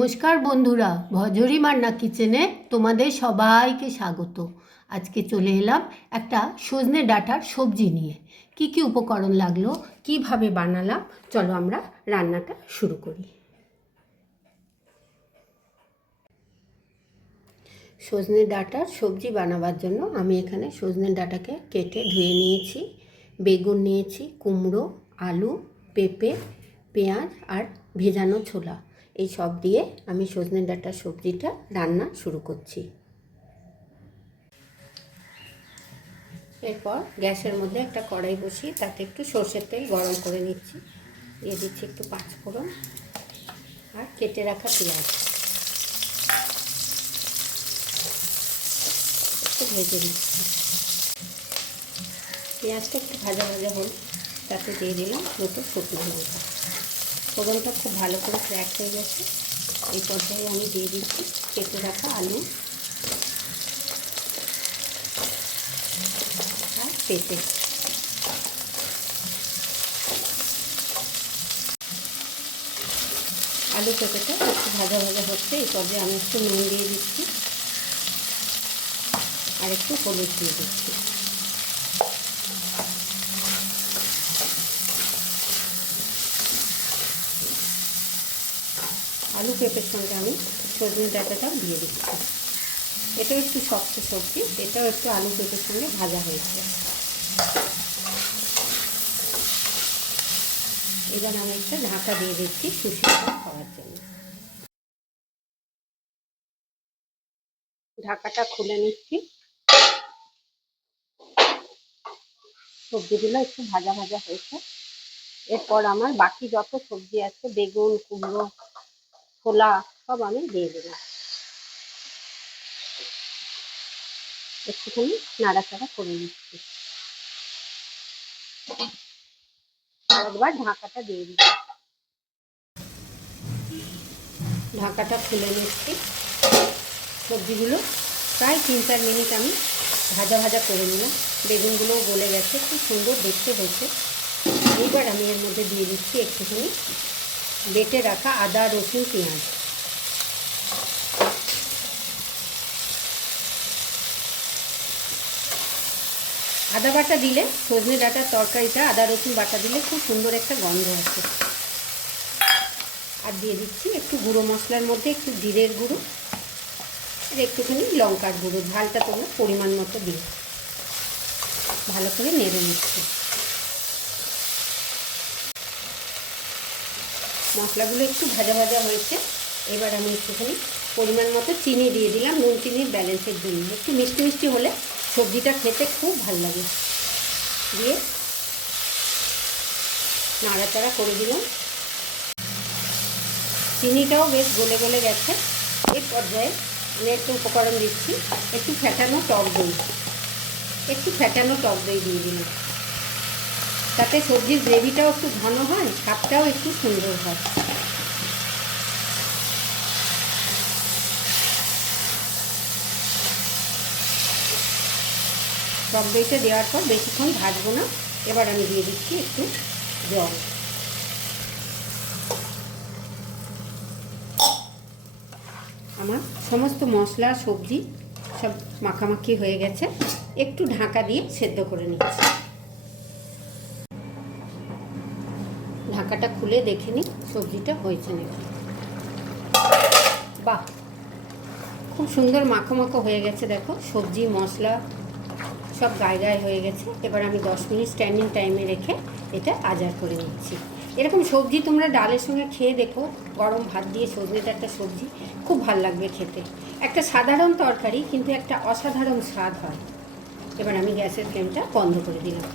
নমস্কার বন্ধুরা, ভজরি মান্না কিচেনে তোমাদের সবাইকে স্বাগত। আজকে চলে এলাম একটা সজনে ডাঁটার সবজি নিয়ে। কি কি উপকরণ লাগলো, কিভাবে বানালাম, চলো আমরা রান্নাটা শুরু করি। সজনে ডাঁটার সবজি বানাবার জন্য আমি এখানে সজনে ডাঁটাকে কেটে ধুয়ে নিয়েছি, বেগুন নিয়েছি, কুমড়ো, আলু, পেঁপে, পেঁয়াজ আর ভেজানো ছোলা, এই সব দিয়ে আমি সজনে ডাঁটার সবজিটা রান্না শুরু করছি। এরপর গ্যাসের মধ্যে একটা কড়াই বসিয়ে তাতে একটু সর্ষের তেল গরম করে নিচ্ছি, দিয়ে দিচ্ছি একটু পাঁচফোড়ন আর কেটে রাখা পেঁয়াজ, একটু ভেজে নিচ্ছি। পেঁয়াজটা একটু ভাজা ভাজা হল, তাতে দিয়ে দিলাম দুটো শুকনো লঙ্কা। ফোড়নটা খুব ভালো করে ক্র্যাক হয়ে গেছে, এই পর্যায়ে আমি দিয়ে দিচ্ছি কেটে রাখা আলু আর পেঁপে। আলু পেঁপেটা একটু ভাজা ভাজা হচ্ছে, এই পর্যায়ে আমি একটু নুন দিয়ে দিচ্ছি আর একটু হলুদ দিয়ে দিচ্ছি। আলু পেঁপের সঙ্গে আমি সজনে ডাঁটাটাও দিয়ে দিচ্ছি। এটাও একটু শক্ত সবজি, এটাও একটু আলু পেঁপের সঙ্গে ভাজা হয়েছে। এবার আমি একটা ঢাকা দিয়ে দিচ্ছি সুসিদ্ধ খাওয়ার জন্য। ঢাকাটা খুলে নিচ্ছি। সবজিগুলো একটু ভাজা ভাজা হয়েছে। এরপর আমার বাকি যত সবজি আছে, বেগুন, কুমড়ো, ছোলা, সব আমি দিয়ে দেবো। একটুখানি নাড়াচাড়া করে নিচ্ছি, আর একবার ঢাকাটা দিয়ে দিচ্ছি। ঢাকাটা খুলে নিচ্ছি। সবজিগুলো প্রায় 3-4 মিনিট আমি ভাজা ভাজা করে নিলাম। বেগুনগুলোও গলে গেছে, খুব সুন্দর দেখতে হয়েছে। এইবার আমি এর মধ্যে দিয়ে দিচ্ছি একটুখানি বেটে রাখা আদা, রসুন, পেঁয়াজ। আদা বাটা দিলে সজনে ডাঁটার তরকারিটা আদা রসুন বাটা দিলে খুব সুন্দর একটা গন্ধ আসে। আর দিয়ে দিচ্ছি একটু গুঁড়ো মশলার মধ্যে একটু জিরের গুঁড়ো আর একটুখানি লঙ্কার গুঁড়ো। ঝালটা তোমরা পরিমাণ মতো দিও। ভালো করে নেড়ে নিচ্ছি। মশলাগুলো একটু ভাজা ভাজা হয়েছে। এবার আমি একটুখানি পরিমাণ মতো চিনি দিয়ে দিলাম, নুন চিনির ব্যালেন্সের জন্য। একটু মিষ্টি মিষ্টি হলে সবজিটা খেতে খুব ভালো লাগে। দিয়ে নাড়াচাড়া করে দিলাম। চিনিটাও বেশ গলে গলে গেছে। এই পর্যায়ে আমি একটু উপকরণ দিচ্ছি, একটু ফ্যাটানো টক দই। একটু ফ্যাটানো টক দই দিয়ে দিলাম, তাতে সবজির গ্রেভিটাও একটু ঘন হয়, স্বাদটাও একটু সুন্দর হয়। টক দইটা দেওয়ার পর বেশিক্ষণ ভাজবো না। এবার আমি দিয়ে দিচ্ছি একটু জল। আমার সমস্ত মশলা সবজি সব মাখামাখি হয়ে গেছে। একটু ঢাকা দিয়ে সেদ্ধ করে নিচ্ছি। ঢাকাটা খুলে দেখে নিই সবজিটা হয়েছে নাকি। বাহ, খুব সুন্দর মাখো মাখো হয়ে গেছে। দেখো সবজি মশলা সব গায়ে গায়ে হয়ে গেছে। এবার আমি 10 মিনিট স্ট্যান্ডিং টাইমে রেখে এটা আজার করে নিচ্ছি। এরকম সবজি তোমরা ডালের সঙ্গে খেয়ে দেখো, গরম ভাত দিয়ে সজনে ডাঁটা সবজি খুব ভালো লাগবে খেতে। একটা সাধারণ তরকারি, কিন্তু একটা অসাধারণ স্বাদ হয়। এবার আমি গ্যাসের ফ্লেমটা বন্ধ করে দিলাম।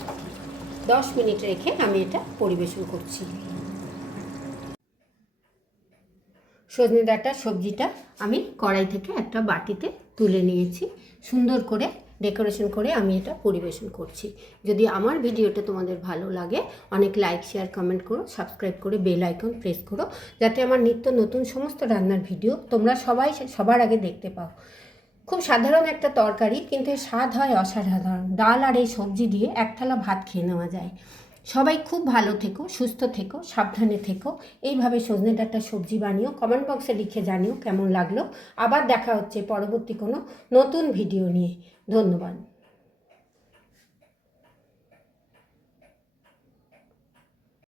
10 মিনিট রেখে আমি এটা পরিবেশন করছি। সজনে ডাঁটার সবজিটা আমি কড়াই থেকে একটা বাটিতে তুলে নিয়েছি। সুন্দর করে ডেকোরেশন করে আমি এটা পরিবেশন করছি। যদি আমার ভিডিওটা তোমাদের ভালো লাগে, অনেক লাইক, শেয়ার, কমেন্ট করো, সাবস্ক্রাইব করে বেল আইকন প্রেস করো, যাতে আমার নিত্য নতুন সমস্ত রান্নার ভিডিও তোমরা সবার আগে দেখতে পাও। খুব সাধারণ একটা তরকারি, কিন্তু স্বাদ হয় অসাধারণ। ডাল আর এই সবজি দিয়ে এক থালা ভাত খেয়ে নেওয়া যায়। সবাই খুব ভালো থেকো, সুস্থ থেকো, সাবধানে থেকো। এইভাবে সজনে ডাঁটার সবজি বানিও, কমেন্ট বক্সে লিখে জানিও কেমন লাগলো। আবার দেখা হচ্ছে পরবর্তী কোনো নতুন ভিডিও নিয়ে। ধন্যবাদ।